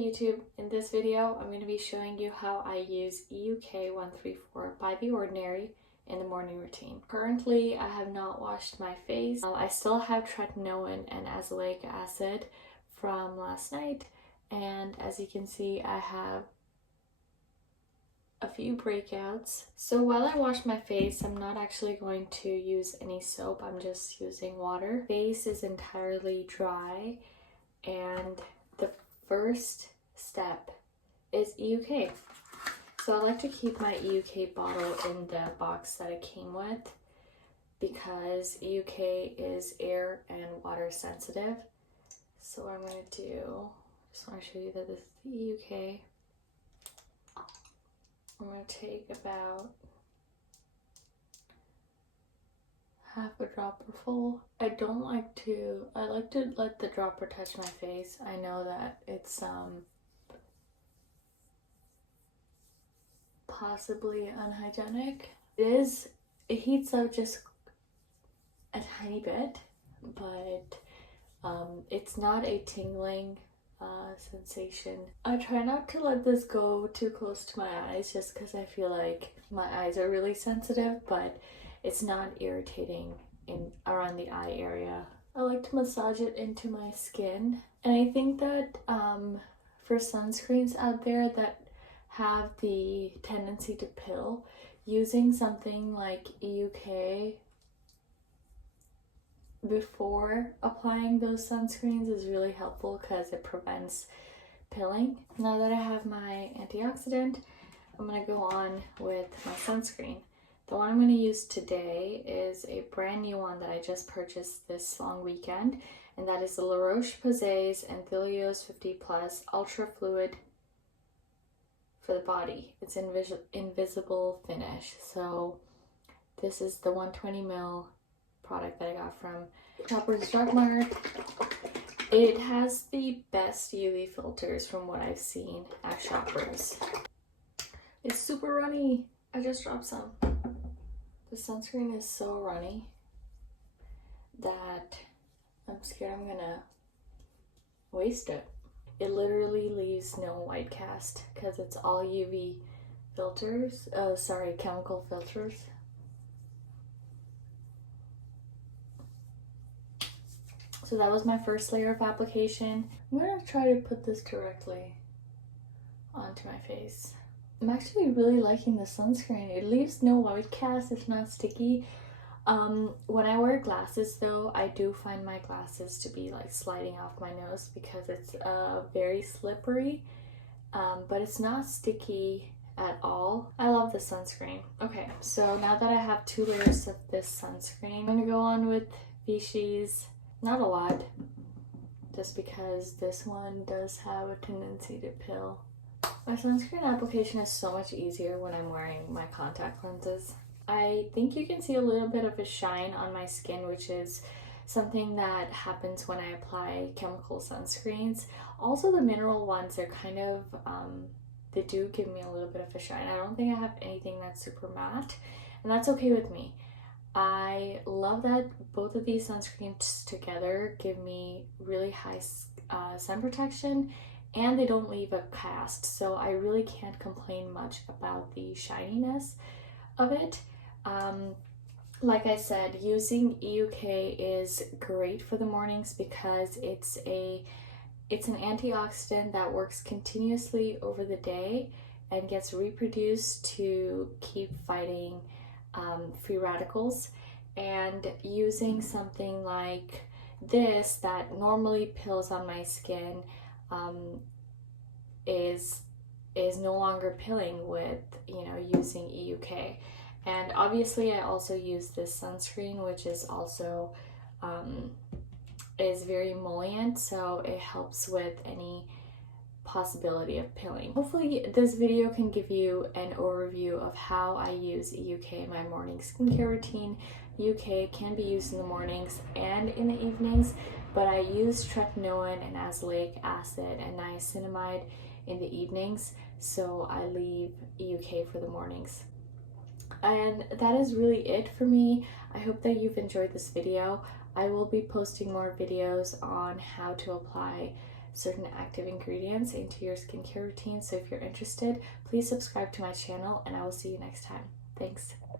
YouTube. In this video, I'm going to be showing you how I use EUK-134 by The Ordinary in the morning routine. Currently, I have not washed my face. I still have tretinoin and azelaic acid from last night, and as you can see, I have a few breakouts. So while I wash my face, I'm not actually going to use any soap. I'm just using water. Face is entirely dry, and the first step is EUK. So I like to keep my EUK bottle in the box that it came with because EUK is air and water sensitive. So what I'm going to do, just want to show you that this is the EUK. I'm going to take about half a dropper full. I like to let the dropper touch my face. I know that it's possibly unhygienic. It heats up just a tiny bit, but it's not a tingling sensation. I try not to let this go too close to my eyes just because I feel like my eyes are really sensitive, but it's not irritating around the eye area. I like to massage it into my skin, and I think that for sunscreens out there that have the tendency to pill, using something like EUK before applying those sunscreens is really helpful because it prevents pilling. Now that I have my antioxidant, I'm going to go on with my sunscreen. The one I'm going to use today is a brand new one that I just purchased this long weekend, and that is the La Roche-Posay's Anthelios 50 Plus Ultra Fluid for the body. It's invisible finish. So this is the 120 ml product that I got from Shoppers Drug Mart. It has the best UV filters from what I've seen at Shoppers. It's super runny. I just dropped some. The sunscreen is so runny that I'm scared I'm gonna waste it. It literally leaves no white cast because it's all UV filters. Chemical filters. So that was my first layer of application. I'm gonna try to put this directly onto my face. I'm actually really liking the sunscreen. It leaves no white cast, it's not sticky. When I wear glasses though, I do find my glasses to be like sliding off my nose because it's very slippery, but it's not sticky at all. I love the sunscreen. Okay, so now that I have 2 layers of this sunscreen, I'm gonna go on with Vichy's. Not a lot, just because this one does have a tendency to pill. My sunscreen application is so much easier when I'm wearing my contact lenses. I think you can see a little bit of a shine on my skin, which is something that happens when I apply chemical sunscreens. Also, the mineral ones are kind of, they do give me a little bit of a shine. I don't think I have anything that's super matte, and that's okay with me. I love that both of these sunscreens together give me really high sun protection, and they don't leave a cast, so I really can't complain much about the shininess of it. Like I said, using EUK is great for the mornings because it's an antioxidant that works continuously over the day and gets reproduced to keep fighting free radicals. And using something like this that normally pills on my skin is no longer pilling with using EUK. And obviously I also use this sunscreen, which is also is very emollient, so it helps with any possibility of pilling. Hopefully this video can give you an overview of how I use EUK in my morning skincare routine. EUK can be used in the mornings and in the evenings, but I use tretinoin and azelaic acid and niacinamide in the evenings, so I leave EUK for the mornings. And that is really it for me. I hope that you've enjoyed this video. I will be posting more videos on how to apply certain active ingredients into your skincare routine. So if you're interested, please subscribe to my channel and I will see you next time. Thanks.